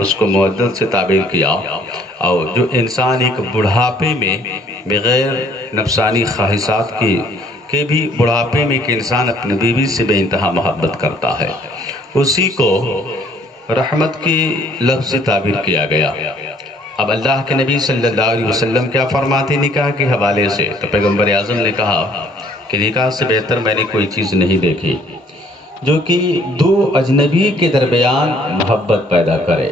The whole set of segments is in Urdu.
اس کو معدت سے تعبیر کیا، اور جو انسان ایک بڑھاپے میں بغیر نفسانی خواہشات کے بھی بڑھاپے میں ایک انسان اپنی بیوی سے بے انتہا محبت کرتا ہے، اسی کو رحمت کی لفظ سے تعبیر کیا گیا۔ اب اللہ کے نبی صلی اللہ علیہ وسلم کیا فرماتے نکاح کے حوالے سے؟ تو پیغمبر اعظم نے کہا کہ نکاح سے بہتر میں نے کوئی چیز نہیں دیکھی جو کہ دو اجنبی کے درمیان محبت پیدا کرے،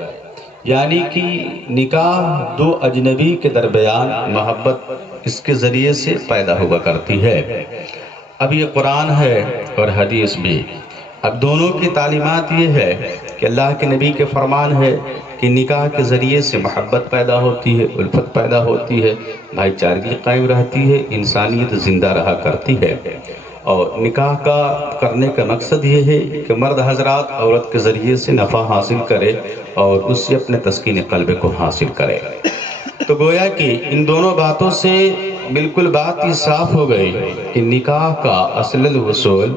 یعنی کہ نکاح دو اجنبی کے درمیان محبت اس کے ذریعے سے پیدا ہوا کرتی ہے۔ اب یہ قرآن ہے اور حدیث بھی، اب دونوں کی تعلیمات یہ ہے کہ اللہ کے نبی کے فرمان ہے کہ نکاح کے ذریعے سے محبت پیدا ہوتی ہے، الفت پیدا ہوتی ہے، بھائی چارگی قائم رہتی ہے، انسانیت زندہ رہا کرتی ہے۔ اور نکاح کا کرنے کا مقصد یہ ہے کہ مرد حضرات عورت کے ذریعے سے نفع حاصل کرے اور اس سے اپنے تسکین قلب کو حاصل کرے۔ تو گویا کہ ان دونوں باتوں سے بالکل بات ہی صاف ہو گئی کہ نکاح کا اصل الوصول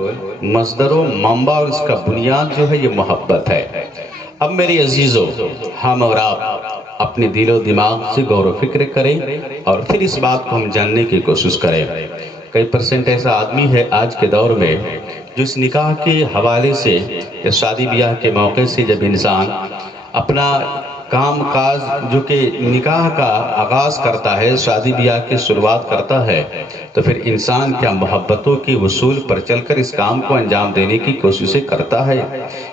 مصدر و منبع اور اس کا بنیاد جو ہے یہ محبت ہے۔ اب میرے عزیزو، ہم اور آپ اپنے دل و دماغ سے غور و فکر کریں اور پھر اس بات کو ہم جاننے کی کوشش کریں۔ کئی پرسنٹ ایسا آدمی ہے آج کے دور میں جو اس نکاح کے حوالے سے یا شادی بیاہ کے موقع سے جب انسان اپنا کام کاج جو کہ نکاح کا آغاز کرتا ہے، شادی بیاہ کی شروعات کرتا ہے، تو پھر انسان کیا محبتوں کے وصول پر چل کر اس کام کو انجام دینے کی کوششیں کرتا ہے؟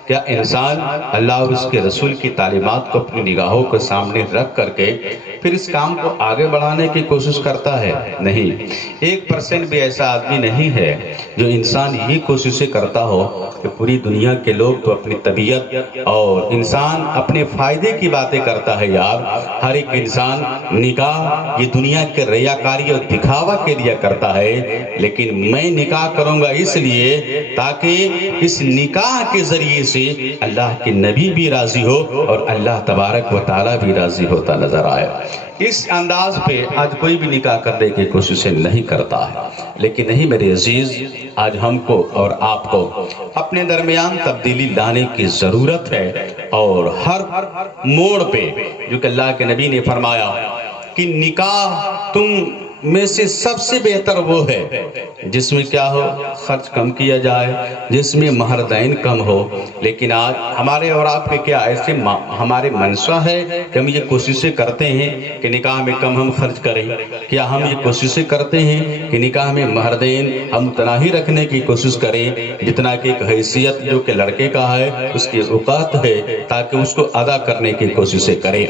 کیا انسان اللہ اور اس کے رسول کی تعلیمات کو اپنی نگاہوں کے سامنے رکھ کر کے پھر اس کام کو آگے بڑھانے کی کوشش کرتا ہے؟ نہیں، 1% بھی ایسا آدمی نہیں ہے جو انسان یہ کوششیں کرتا ہو کہ پوری دنیا کے لوگ تو اپنی طبیعت اور انسان اپنے فائدے کی باتیں کرتا ہے یار، ہر ایک انسان نکاح یہ دنیا کے ریاکاری اور دکھاوا کے لیے کرتا ہے، لیکن میں نکاح کروں گا اس لیے تاکہ اس نکاح کے ذریعے سے اللہ کے نبی بھی راضی ہو اور اللہ تبارک و تعالیٰ بھی راضی ہوتا نظر آئے۔ اس انداز پہ آج کوئی بھی نکاح کرنے کی کوششیں نہیں کرتا ہے، لیکن نہیں میرے عزیز، آج ہم کو اور آپ کو اپنے درمیان تبدیلی لانے کی ضرورت ہے، اور ہر موڑ پہ جو کہ اللہ کے نبی نے فرمایا کہ نکاح تم میں سے سب سے بہتر وہ ہے جس میں کیا ہو، خرچ کم کیا جائے، جس میں مہر دین کم ہو۔ لیکن آج ہمارے اور آپ کے کیا ایسے ہمارے منشا ہے کہ ہم یہ کوششیں کرتے ہیں کہ نکاح میں کم ہم خرچ کریں؟ کیا ہم یہ کوششیں کرتے ہیں کہ نکاح میں مہر دین ہم اتنا ہی رکھنے کی کوشش کریں جتنا کہ ایک حیثیت جو کہ لڑکے کا ہے اس کی اوقات ہے، تاکہ اس کو ادا کرنے کی کوششیں کرے؟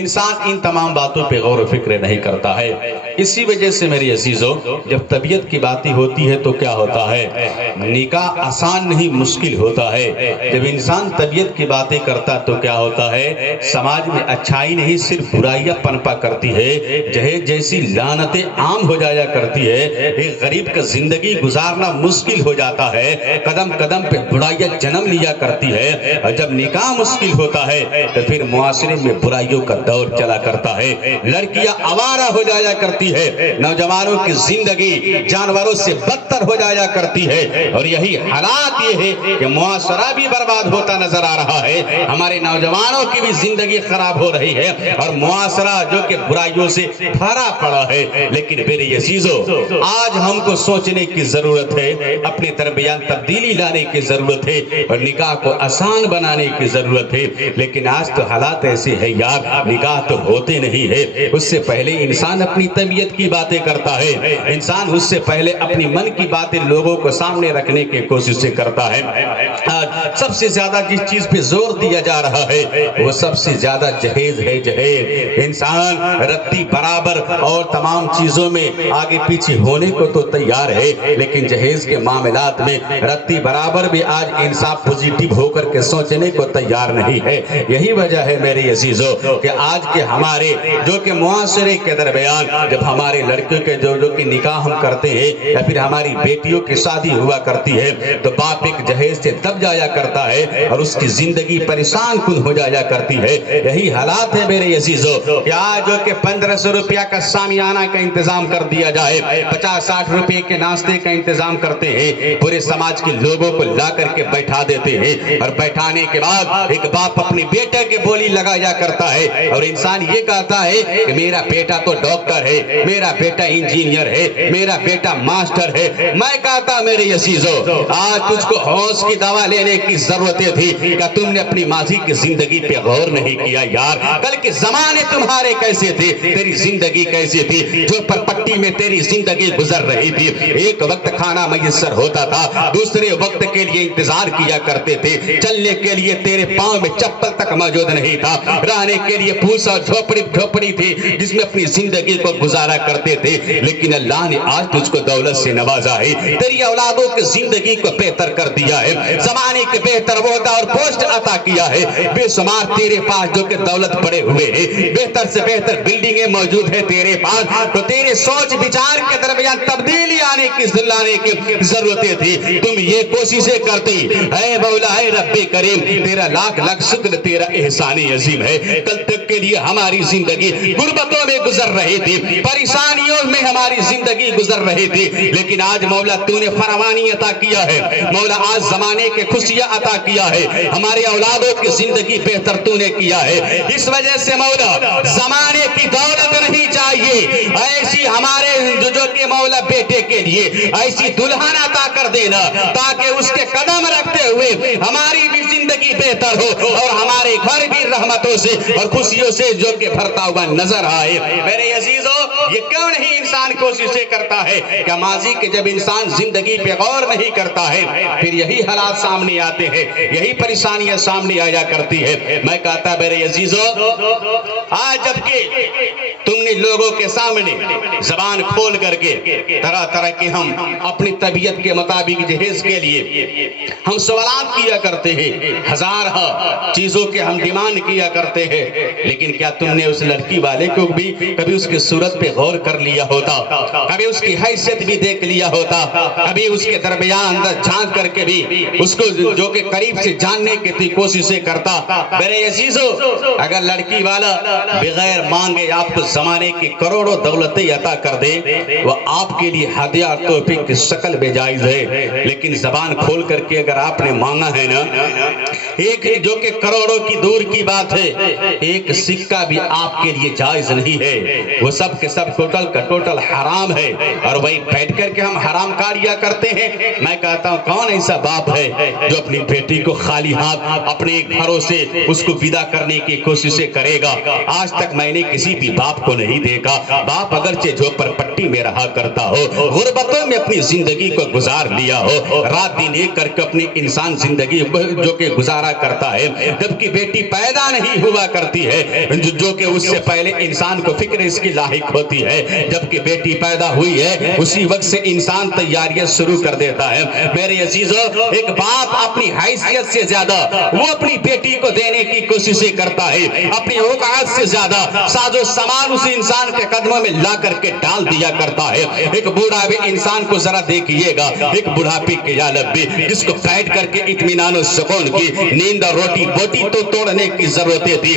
انسان ان تمام باتوں پہ غور و فکر نہیں کرتا ہے۔ اسی وجہ سے میری عزیزوں، جب طبیعت کی باتیں ہوتی ہے تو کیا ہوتا ہے؟ نکاح آسان نہیں، مشکل ہوتا ہے۔ جب انسان طبیعت کی باتیں کرتا تو کیا ہوتا ہے؟ سماج میں اچھائی نہیں صرف برائیاں پنپا کرتی ہے، جہیز جیسی لعنتیں عام ہو جایا کرتی ہے، ایک غریب کا زندگی گزارنا مشکل ہو جاتا ہے، قدم قدم پہ برائیاں جنم لیا کرتی ہے، اور جب نکاح مشکل ہوتا ہے تو پھر معاشرے میں برائیوں کا دور چلا کرتا ہے، لڑکیاں آوارہ ہو جایا کرتی ہے، نوجوانوں کی زندگی جانوروں سے بدتر ہو جایا کرتی ہے، اور یہی حالات یہ ہے کہ معاشرہ بھی برباد ہوتا نظر آ رہا ہے، ہمارے نوجوانوں کی بھی زندگی خراب ہو رہی ہے، اور معاشرہ جو کہ برائیوں سے بھرا پڑا ہے۔ لیکن میرے عزیزو، آج ہم کو سوچنے کی ضرورت ہے، اپنے درمیان تبدیلی لانے کی ضرورت ہے، اور نکاح کو آسان بنانے کی ضرورت ہے۔ لیکن آج تو حالات ایسے ہیں یار، نکاح تو ہوتے نہیں ہے، اس سے پہلے انسان اپنی طبیعت کی باتیں کرتا ہے، انسان اس سے پہلے اپنی من کی باتیں لوگوں کو سامنے رکھنے کی کوششیں کرتا ہے۔ آج سب سے زیادہ جس چیز پہ زور دیا جا رہا ہے وہ سب سے زیادہ جہیز ہے، جہیز۔ انسان رتی برابر اور تمام چیزوں میں آگے پیچھے ہونے کو تو تیار ہے، لیکن جہیز کے معاملات میں رتی برابر بھی آج انسان پوزیٹیو ہو کر کے سوچنے کو تیار نہیں ہے۔ یہی وجہ ہے میری عزیزو کہ آج کے ہمارے جو کہ معاشرے کے درمیان جب جب ہمارے لڑکیوں کے جو کہ نکاح ہم کرتے ہیں یا پھر ہماری بیٹیوں کی شادی ہوا کرتی ہے تو باپ ایک جہیز سے دب جایا کرتا ہے اور اس کی زندگی پریشان کن ہو جایا کرتی ہے. یہی حالات ہے میرے عزیزو کہ آج جو کہ 1500 روپیہ کا سامیانہ کا انتظام کر دیا جائے, 50-60 روپے کے ناشتے کا انتظام کرتے ہیں, پورے سماج کے لوگوں کو لا کر کے بیٹھا دیتے ہیں اور بیٹھانے کے بعد ایک باپ اپنی بیٹے کے بولی لگایا کرتا ہے اور انسان یہ کہتا ہے کہ میرا بیٹا تو ڈاکٹر ہے, میرا بیٹا انجینئر ہے, میرا بیٹا ماسٹر ہے. میں کہتا میرے عزیزو آج تجھ کو ہوش کی دوا لینے کی ضرورتیں تھی کہ تم نے اپنی ماضی کی زندگی پہ غور نہیں کیا یار. کل کے زمانے تمہارے کیسے تھے, تیری زندگی کیسی تھی, جو پر پٹی میں تیری زندگی گزر رہی تھی. ایک وقت کھانا میسر ہوتا تھا, دوسرے وقت کے لیے انتظار کیا کرتے تھے, چلنے کے لیے تیرے پاؤں میں چپل تک موجود نہیں تھا, رہنے کے لیے پھوسا جھوپڑی تھی جس میں اپنی زندگی کو گزارا کرتے تھے. لیکن اللہ نے آج تجھ کو دولت سے نوازا ہے, تیری اولادوں کی زندگی کو بہتر کر دیا ہے, زمانے کے بہتر عہدہ اور پوسٹ عطا کیا ہے. بے شمار تیرے پاس جو کہ دولت پڑے ہوئے ہیں, بہتر سے بہتر بلڈنگیں موجود ہیں تیرے پاس, تو تیرے سوچ بچار کے درمیان تبدیلی آنے کی ضرورتیں تھی. تم یہ کوششیں کرتی, اے مولا اے رب کریم تیرا لاکھ لاکھ شکر, تیرا احسان عظیم ہے. کل تک کے لیے ہماری زندگی غربتوں میں گزر رہی تھی, پریشانیوں میں ہماری زندگی گزر رہی تھی, لیکن آج مولا تو نے فراوانی عطا کیا ہے. مولا آج زمانے کے خوشیاں عطا کیا ہے, ہمارے اولادوں کی زندگی بہتر تو نے کیا ہے. اس وجہ سے مولا زمانے کی دولت نہیں چاہیے, ایسی ہمارے جو کہ مولا بیٹے کے لیے ایسی دلہن عطا کر دینا تاکہ اس کے قدم رکھتے ہوئے ہماری بھی زندگی بہتر ہو اور ہمارے گھر بھی رحمتوں سے اور خوشیوں سے جو کہ بھرتا ہوا نظر آئے. میرے عزیزو یہ کیوں نہیں انسان کوششیں کرتا ہے کہ ماضی کے جب انسان زندگی پہ غور نہیں کرتا ہے پھر یہی حالات سامنے آتے ہیں, یہی پریشانیاں سامنے آیا کرتی ہے. میں کہتا میرے عزیزو آج جب کہ تم نے لوگوں کے سامنے زبان کھول کر کے طرح طرح کے ہم اپنی طبیعت کے مطابق جہیز کے لیے ہم سوالات کیا کرتے ہیں, ہزار چیزوں کے ہم ڈیمانڈ کیا کرتے ہیں, لیکن کیا تم نے اس لڑکی والے کو بھی کبھی اس کے صورت پہ غور کر لیا ہوتا, کبھی اس کی حیثیت بھی دیکھ لیا ہوتا, کبھی اس کے درمیان اندر جھانک کر کے بھی اس کو جو کہ قریب سے جاننے کی کوششیں کرتا. میرے عزیزو اگر لڑکی والا بغیر مانگے آپ کو زمانے کی کروڑوں دولتیں عطا کر دے وہ آپ کے لیے ہدیہ اور تحفے کی شکل میں جائز ہے, لیکن زبان کھول کر کے اگر آپ نے مانگا ہے نا, ایک جو کہ کروڑوں کی دور کی بات ہے, ایک سکہ بھی آپ کے لیے جائز نہیں ہے, وہ سب کے سب ٹوٹل کا ٹوٹل حرام ہے. اور وہی بیٹھ کر کے ہم حرام کاریاں کرتے ہیں. میں کہتا ہوں کون ایسا باپ ہے جو اپنی بیٹی کو خالی ہاتھ اپنے گھروں سے اس کو ودا کرنے کی کوششیں کرے گا؟ آج تک میں نے کسی بھی باپ کو نہیں دیکھا. باپ اگرچہ جھوپڑ پٹی میں رہا کرتا ہو, غربتوں میں اپنی زندگی کو گزار لیا ہو, رات دن ایک کر کے اپنی انسان زندگی جو کہ گزارا کرتا ہے, جبکہ بیٹی پیدا نہیں ہوا کرتی ہے جو کہ اس سے پہلے انسان کو فکر اس کی لاحق ہوتی ہے, جبکہ بیٹی پیدا ہوئی ہے اسی وقت سے انسان تیاریاں شروع کر دیتا ہے. میرے عزیزو ایک باپ اپنی حیثیت سے زیادہ وہ اپنی بیٹی کو دینے کی کوششیں کرتا ہے, اپنی اوقات سے زیادہ ساز و سامان اس انسان کے قدموں میں لا کر کے ڈال دیا کرتا ہے. ایک بوڑھا بھی انسان کو ذرا دیکھیے گا, ایک بڑھاپے کے عالم بھی جس کو بیٹھ کر کے اطمینان و سکون کی نیند اور روٹی بوٹی تو توڑنے کی ضرورتیں تھی.